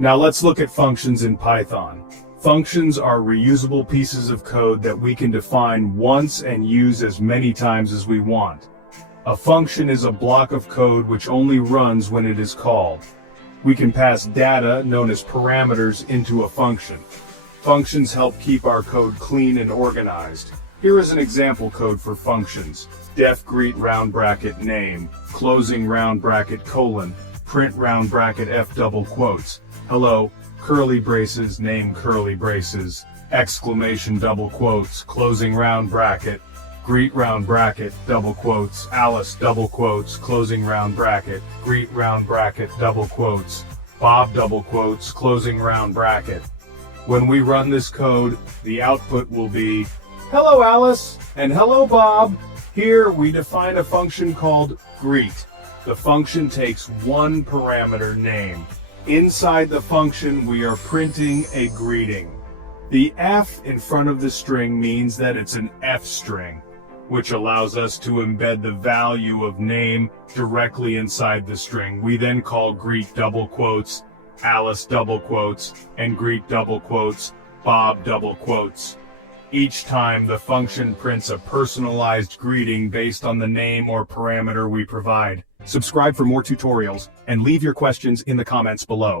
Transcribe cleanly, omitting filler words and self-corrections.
Now let's look at functions in Python. Functions are reusable pieces of code that we can define once and use as many times as we want. A function is a block of code which only runs when it is called. We can pass data, known as parameters, into a function. Functions help keep our code clean and organized. Here is an example code for functions. Def greet round bracket name, closing round bracket colon, print round bracket f double quotes, hello, curly braces, name curly braces, exclamation double quotes, closing round bracket, greet round bracket, double quotes, Alice double quotes, closing round bracket, greet round bracket, double quotes, Bob double quotes, closing round bracket. When we run this code, the output will be, hello Alice, and hello Bob. Here we define a function called greet. The function takes one parameter, name. Inside the function, we are printing a greeting. The F in front of the string means that it's an F string, which allows us to embed the value of name directly inside the string. We then call greet double quotes, Alice double quotes, and greet double quotes, Bob double quotes. Each time the function prints a personalized greeting based on the name or parameter we provide. Subscribe for more tutorials and leave your questions in the comments below.